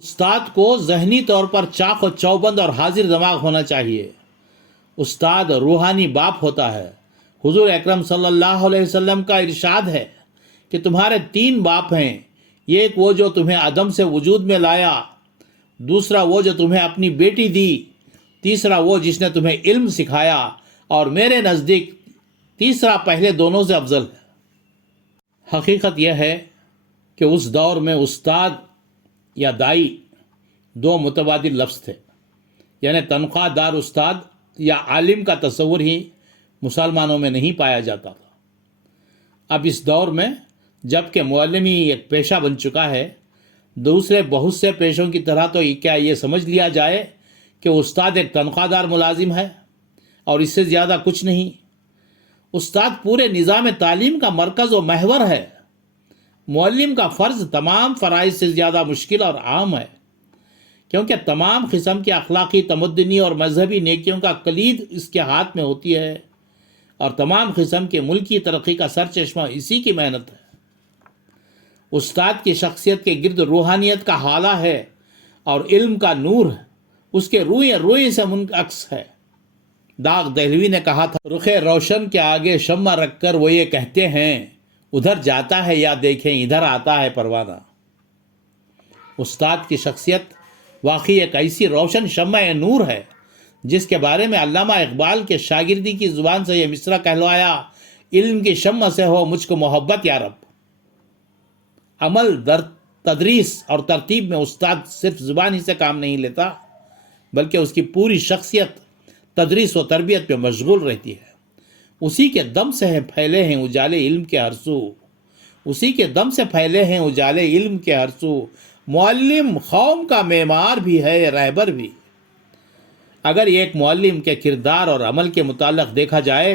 استاد کو ذہنی طور پر چاق و چوبند اور حاضر دماغ ہونا چاہیے۔ استاد روحانی باپ ہوتا ہے۔ حضور اکرم صلی اللہ علیہ وسلم کا ارشاد ہے کہ تمہارے 3 باپ ہیں، ایک وہ جو تمہیں عدم سے وجود میں لایا، دوسرا وہ جو تمہیں اپنی بیٹی دی، تیسرا وہ جس نے تمہیں علم سکھایا، اور میرے نزدیک تیسرا پہلے دونوں سے افضل ہے۔ حقیقت یہ ہے کہ اس دور میں استاد یا دائی 2 متبادل لفظ تھے، یعنی تنخواہ دار استاد یا عالم کا تصور ہی مسلمانوں میں نہیں پایا جاتا تھا۔ اب اس دور میں جب کہ معلمی ایک پیشہ بن چکا ہے، دوسرے بہت سے پیشوں کی طرح تو کیا یہ سمجھ لیا جائے کہ استاد ایک تنخواہ دار ملازم ہے اور اس سے زیادہ کچھ نہیں؟ استاد پورے نظام تعلیم کا مرکز و محور ہے۔ معلم کا فرض تمام فرائض سے زیادہ مشکل اور عام ہے، کیونکہ تمام قسم کی اخلاقی، تمدنی اور مذہبی نیکیوں کا کلید اس کے ہاتھ میں ہوتی ہے، اور تمام قسم کے ملکی ترقی کا سرچشمہ اسی کی محنت ہے۔ استاد کی شخصیت کے گرد روحانیت کا حالہ ہے اور علم کا نور اس کے روئے روئے سے منعکس ہے۔ داغ دہلوی نے کہا تھا، رخ روشن کے آگے شمع رکھ کر وہ یہ کہتے ہیں، ادھر جاتا ہے یا دیکھیں ادھر آتا ہے پروانہ۔ استاد کی شخصیت واقعی ایک ایسی روشن شمع نور ہے جس کے بارے میں علامہ اقبال کے شاگردی کی زبان سے یہ مصرع کہلوایا، علم کی شمع سے ہو مجھ کو محبت یا رب۔ عمل در تدریس اور ترتیب میں استاد صرف زبان ہی سے کام نہیں لیتا، بلکہ اس کی پوری شخصیت تدریس و تربیت پہ مشغول رہتی ہے۔ اسی کے دم سے پھیلے ہیں اجالے علم کے ہر سو، اسی کے دم سے پھیلے ہیں اجالے علم کے ہر سو، معلم قوم کا معمار بھی ہے رہبر بھی۔ اگر ایک معلم کے کردار اور عمل کے متعلق دیکھا جائے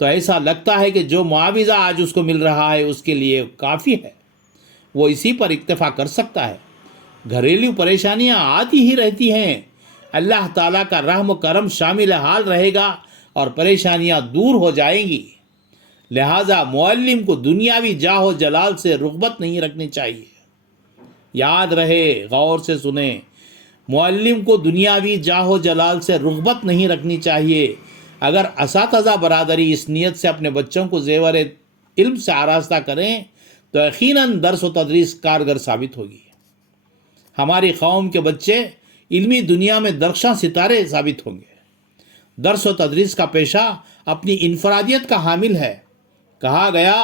تو ایسا لگتا ہے کہ جو معاوضہ آج اس کو مل رہا ہے اس کے لیے کافی ہے، وہ اسی پر اکتفا کر سکتا ہے۔ گھریلو پریشانیاں آتی ہی رہتی ہیں، اللہ تعالیٰ کا رحم و کرم شامل حال رہے گا اور پریشانیاں دور ہو جائیں گی۔ لہٰذا معلم کو دنیاوی جاہ و جلال سے رغبت نہیں رکھنی چاہیے۔ یاد رہے، غور سے سنیں، معلم کو دنیاوی جاہ و جلال سے رغبت نہیں رکھنی چاہیے۔ اگر اساتذہ برادری اس نیت سے اپنے بچوں کو زیور علم سے آراستہ کریں تو یقیناً درس و تدریس کارگر ثابت ہوگی۔ ہماری قوم کے بچے علمی دنیا میں درخشاں ستارے ثابت ہوں گے۔ درس و تدریس کا پیشہ اپنی انفرادیت کا حامل ہے۔ کہا گیا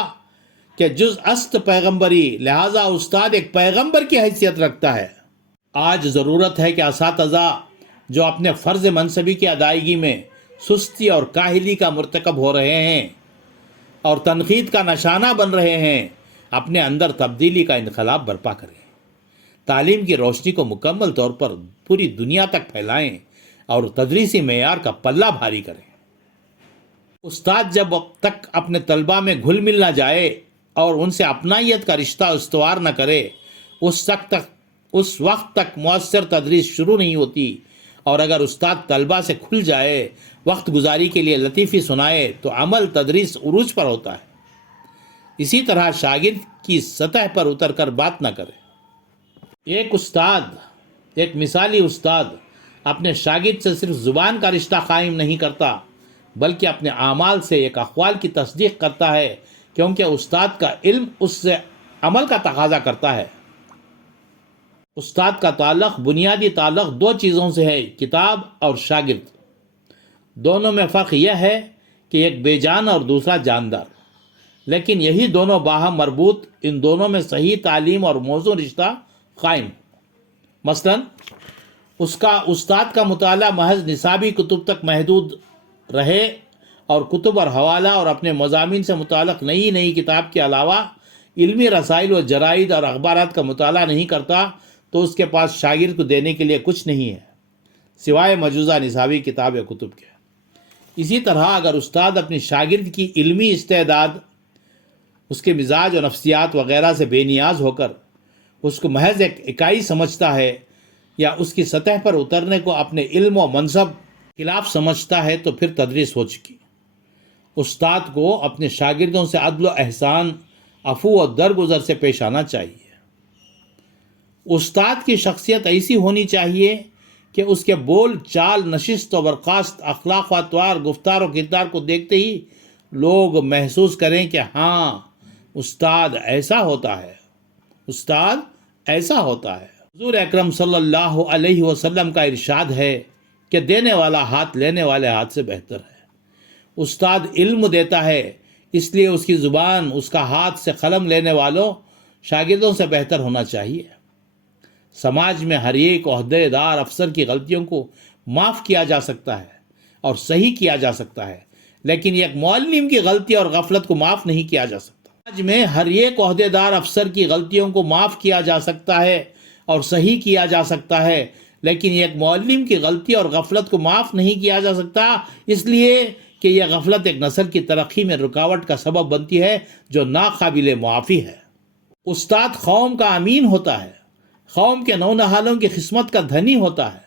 کہ جز است پیغمبری، لہٰذا استاد ایک پیغمبر کی حیثیت رکھتا ہے۔ آج ضرورت ہے کہ اساتذہ جو اپنے فرض منصبی کی ادائیگی میں سستی اور کاہلی کا مرتکب ہو رہے ہیں اور تنقید کا نشانہ بن رہے ہیں، اپنے اندر تبدیلی کا انقلاب برپا کریں، تعلیم کی روشنی کو مکمل طور پر پوری دنیا تک پھیلائیں اور تدریسی معیار کا پلہ بھاری کریں۔ استاد جب تک اپنے طلباء میں گھل مل نہ جائے اور ان سے اپنائیت کا رشتہ استوار نہ کرے، اس وقت تک مؤثر تدریس شروع نہیں ہوتی، اور اگر استاد طلباء سے کھل جائے، وقت گزاری کے لیے لطیفی سنائے، تو عمل تدریس عروج پر ہوتا ہے۔ اسی طرح شاگرد کی سطح پر اتر کر بات نہ کرے۔ ایک مثالی استاد اپنے شاگرد سے صرف زبان کا رشتہ قائم نہیں کرتا، بلکہ اپنے اعمال سے ایک اقوال کی تصدیق کرتا ہے، کیونکہ استاد کا علم اس سے عمل کا تقاضا کرتا ہے۔ استاد کا تعلق، بنیادی تعلق 2 چیزوں سے ہے، کتاب اور شاگرد۔ دونوں میں فرق یہ ہے کہ ایک بے جان اور دوسرا جاندار، لیکن یہی دونوں باہم مربوط، ان دونوں میں صحیح تعلیم اور موزوں رشتہ قائم۔ مثلا استاد کا مطالعہ محض نصابی کتب تک محدود رہے اور کتب اور حوالہ اور اپنے مضامین سے متعلق نئی کتاب کے علاوہ علمی رسائل و جرائد اور اخبارات کا مطالعہ نہیں کرتا، تو اس کے پاس شاگرد کو دینے کے لیے کچھ نہیں ہے سوائے مجوزہ نصابی کتاب یا کتب کے۔ اسی طرح اگر استاد اپنی شاگرد کی علمی استعداد، اس کے مزاج و نفسیات وغیرہ سے بے نیاز ہو کر اس کو محض ایک اکائی سمجھتا ہے یا اس کی سطح پر اترنے کو اپنے علم و منصب خلاف سمجھتا ہے، تو پھر تدریس ہو چکی۔ استاد کو اپنے شاگردوں سے عدل و احسان، عفو و درگزر سے پیش آنا چاہیے۔ استاد کی شخصیت ایسی ہونی چاہیے کہ اس کے بول چال، نشست و برخاست، اخلاق و اطوار، گفتار و کردار کو دیکھتے ہی لوگ محسوس کریں کہ ہاں استاد ایسا ہوتا ہے، استاد ایسا ہوتا ہے۔ حضور اکرم صلی اللہ علیہ وسلم کا ارشاد ہے کہ دینے والا ہاتھ لینے والے ہاتھ سے بہتر ہے۔ استاد علم دیتا ہے، اس لیے اس کی زبان، اس کا ہاتھ سے قلم لینے والوں شاگردوں سے بہتر ہونا چاہیے۔ سماج میں ہر ایک عہدے دار افسر کی غلطیوں کو معاف کیا جا سکتا ہے اور صحیح کیا جا سکتا ہے، لیکن ایک معلم کی غلطی اور غفلت کو معاف نہیں کیا جا سکتا۔ سماج میں ہر ایک عہدے دار افسر کی غلطیوں کو معاف کیا جا سکتا ہے اور صحیح کیا جا سکتا ہے، لیکن ایک معلم کی غلطی اور غفلت کو معاف نہیں کیا جا سکتا، اس لیے کہ یہ غفلت ایک نسل کی ترقی میں رکاوٹ کا سبب بنتی ہے جو ناقابل معافی ہے۔ استاد قوم کا امین ہوتا ہے، قوم کے نونہالوں کی خدمت کا دھنی ہوتا ہے،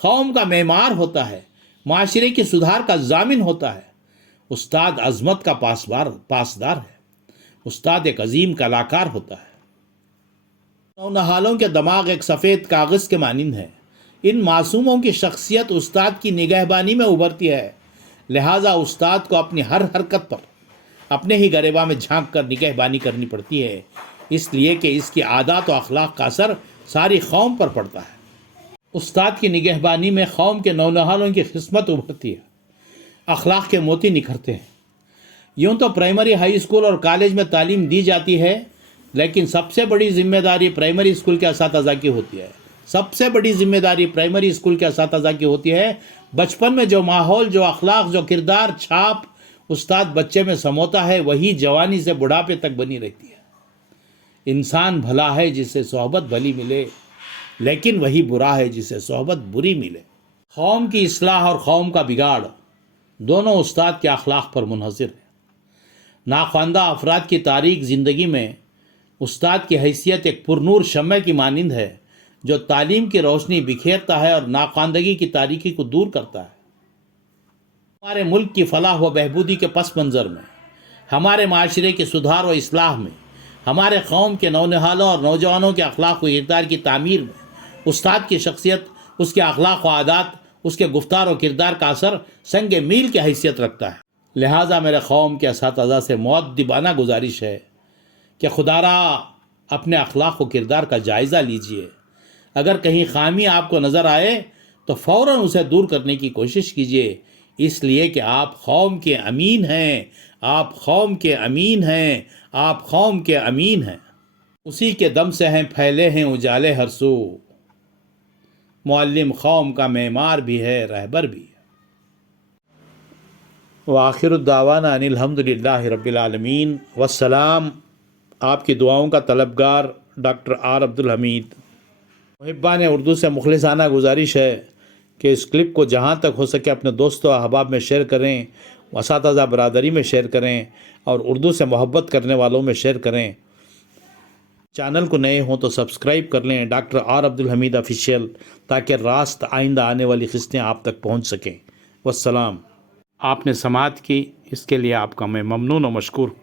قوم کا معمار ہوتا ہے، معاشرے کی سدھار کا ضامن ہوتا ہے۔ استاد عظمت کا پاسدار ہے، استاد ایک عظیم کلاکار ہوتا ہے۔ نونہالوں کے دماغ ایک سفید کاغذ کے مانند ہے، ان معصوموں کی شخصیت استاد کی نگہبانی میں ابھرتی ہے، لہٰذا استاد کو اپنی ہر حرکت پر اپنے ہی گریباں میں جھانک کر نگہبانی کرنی پڑتی ہے، اس لیے کہ اس کی عادات و اخلاق کا اثر ساری قوم پر پڑتا ہے۔ استاد کی نگہبانی میں قوم کے نونہالوں کی خدمت ابھرتی ہے، اخلاق کے موتی نکھرتے ہیں۔ یوں تو پرائمری، ہائی اسکول اور کالج میں تعلیم دی جاتی ہے، لیکن سب سے بڑی ذمہ داری پرائمری اسکول کے اساتذہ کی ہوتی ہے۔ سب سے بڑی ذمہ داری پرائمری اسکول کے اساتذہ کی ہوتی ہے۔ بچپن میں جو ماحول، جو اخلاق، جو کردار چھاپ استاد بچے میں سموتا ہے، وہی جوانی سے بڑھاپے تک بنی رہتی ہے۔ انسان بھلا ہے جسے صحبت بھلی ملے، لیکن وہی برا ہے جسے صحبت بری ملے۔ قوم کی اصلاح اور قوم کا بگاڑ دونوں استاد کے اخلاق پر منحصر ہے۔ ناخواندہ افراد کی تاریک زندگی میں استاد کی حیثیت ایک پرنور شمع کی مانند ہے جو تعلیم کی روشنی بکھیرتا ہے اور ناخواندگی کی تاریکی کو دور کرتا ہے۔ ہمارے ملک کی فلاح و بہبودی کے پس منظر میں، ہمارے معاشرے کی سدھار و اصلاح میں، ہمارے قوم کے نونہالوں اور نوجوانوں کے اخلاق و کردار کی تعمیر میں استاد کی شخصیت، اس کے اخلاق و عادات، اس کے گفتار و کردار کا اثر سنگ میل کی حیثیت رکھتا ہے۔ لہٰذا میرے قوم کے اساتذہ سے مؤدبانہ گزارش ہے کہ خدا را اپنے اخلاق و کردار کا جائزہ لیجئے۔ اگر کہیں خامی آپ کو نظر آئے تو فوراً اسے دور کرنے کی کوشش کیجئے، اس لیے کہ آپ قوم کے امین ہیں، آپ قوم کے امین ہیں، آپ قوم کے امین ہیں۔ اسی کے دم سے ہیں پھیلے ہیں اجالے ہر سو، معلم قوم کا معمار بھی ہے، رہبر بھی ہے۔ وآخر الدعوانا ان الحمدللہ رب العالمین، والسلام۔ آپ کی دعاؤں کا طلبگار ڈاکٹر آر عبدالحمید۔ محبان اردو سے مخلصانہ گزارش ہے کہ اس کلپ کو جہاں تک ہو سکے اپنے دوستوں و احباب میں شیئر کریں، اساتذہ برادری میں شیئر کریں اور اردو سے محبت کرنے والوں میں شیئر کریں۔ چینل کو نئے ہوں تو سبسکرائب کر لیں ڈاکٹر آر عبدالحمید آفیشیل، تاکہ راست آئندہ آنے والی قسطیں آپ تک پہنچ سکیں۔ والسلام۔ آپ نے سماعت کی، اس کے لیے آپ کا میں ممنون و مشکور ہوں۔